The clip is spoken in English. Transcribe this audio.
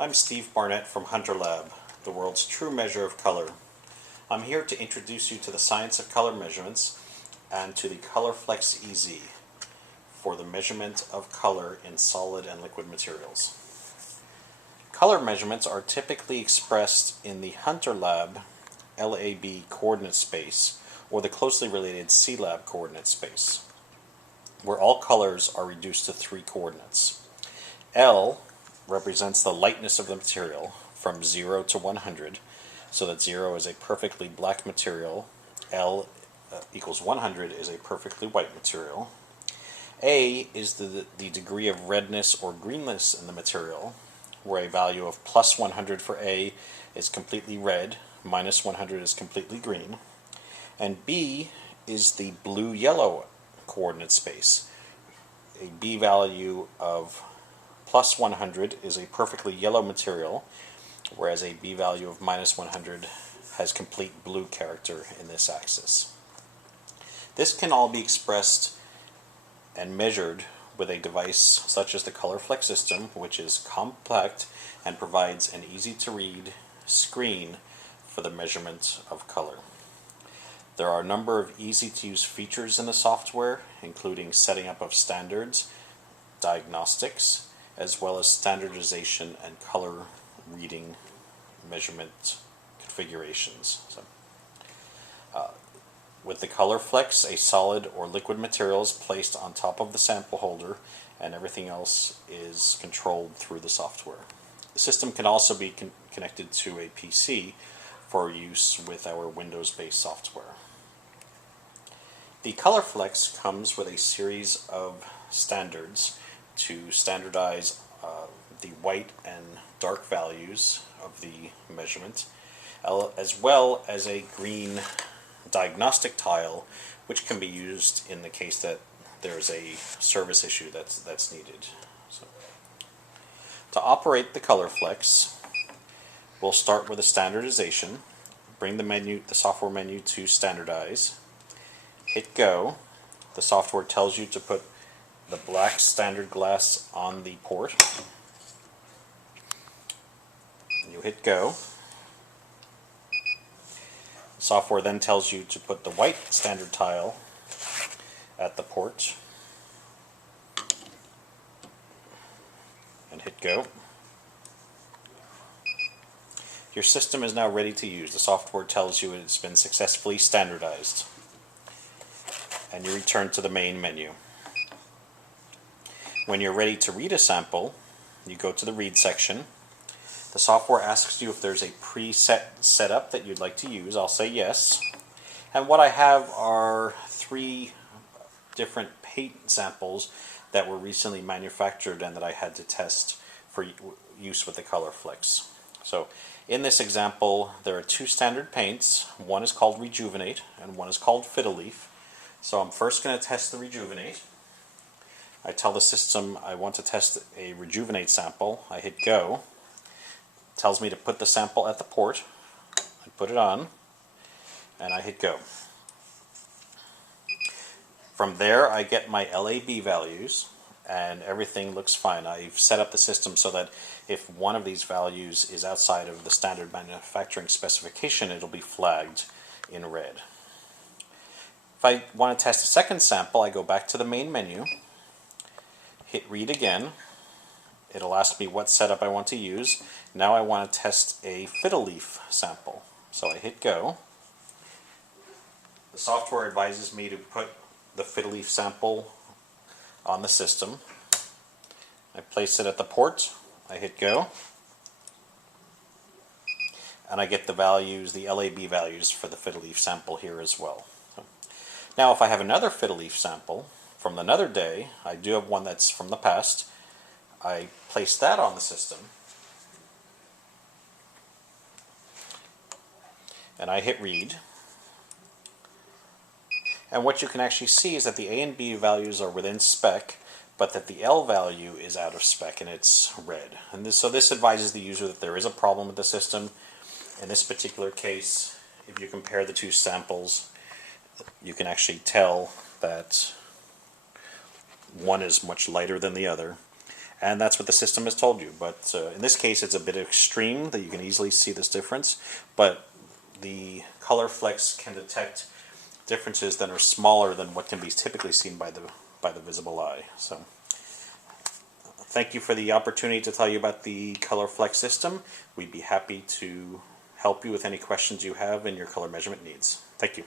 I'm Steve Barnett from HunterLab, the world's true measure of color. I'm here to introduce you to the science of color measurements and to the ColorFlex EZ for the measurement of color in solid and liquid materials. Color measurements are typically expressed in the HunterLab LAB coordinate space or the closely related CLab coordinate space, where all colors are reduced to 3 coordinates. L represents the lightness of the material from 0 to 100, so that 0 is a perfectly black material, L equals 100 is a perfectly white material. A is the degree of redness or greenness in the material, where a value of plus 100 for A is completely red, minus 100 is completely green. And B is the blue-yellow coordinate space. A B value of plus 100 is a perfectly yellow material, whereas a B value of minus 100 has complete blue character in this axis. This can all be expressed and measured with a device such as the ColorFlex system, which is compact and provides an easy-to-read screen for the measurement of color. There are a number of easy-to-use features in the software, including setting up of standards, diagnostics, as well as standardization and color reading measurement configurations. With the ColorFlex, a solid or liquid material is placed on top of the sample holder, and everything else is controlled through the software. The system can also be connected to a PC for use with our Windows-based software. The ColorFlex comes with a series of standards to standardize the white and dark values of the measurement, as well as a green diagnostic tile, which can be used in the case that there's a service issue that's needed. So, to operate the ColorFlex, we'll start with a standardization. Bring the software menu to standardize. Hit go. The software tells you to put the black standard glass on the port. You hit go. The software then tells you to put the white standard tile at the port. And hit go. Your system is now ready to use. The software tells you it's been successfully standardized. And you return to the main menu. When you're ready to read a sample, you go to the read section. The software asks you if there's a preset setup that you'd like to use. I'll say yes. And what I have are 3 different paint samples that were recently manufactured and that I had to test for use with the ColorFlex. So in this example, there are 2 standard paints. One is called Rejuvenate and one is called Fiddle Leaf. So I'm first going to test the Rejuvenate. I tell the system I want to test a Rejuvenate sample. I hit go. It tells me to put the sample at the port. I put it on and I hit go. From there I get my LAB values and everything looks fine. I've set up the system so that if one of these values is outside of the standard manufacturing specification, it'll be flagged in red. If I want to test a second sample, I go back to the main menu, hit read again. It'll ask me what setup I want to use. Now I want to test a Fiddle Leaf sample. So I hit go. The software advises me to put the Fiddle Leaf sample on the system. I place it at the port. I hit go. And I get the values, the LAB values for the Fiddle Leaf sample here as well. Now if I have another Fiddle Leaf sample from another day, I do have one that's from the past, I place that on the system and I hit read. And what you can actually see is that the A and B values are within spec, but that the L value is out of spec and it's red. And so this advises the user that there is a problem with the system. In this particular case, if you compare the 2 samples, you can actually tell that one is much lighter than the other, And that's what the system has told you. But in this case, it's a bit extreme that you can easily see this difference. But the ColorFlex can detect differences that are smaller than what can be typically seen by the visible eye. So, thank you for the opportunity to tell you about the ColorFlex system. We'd be happy to help you with any questions you have in your color measurement needs. Thank you.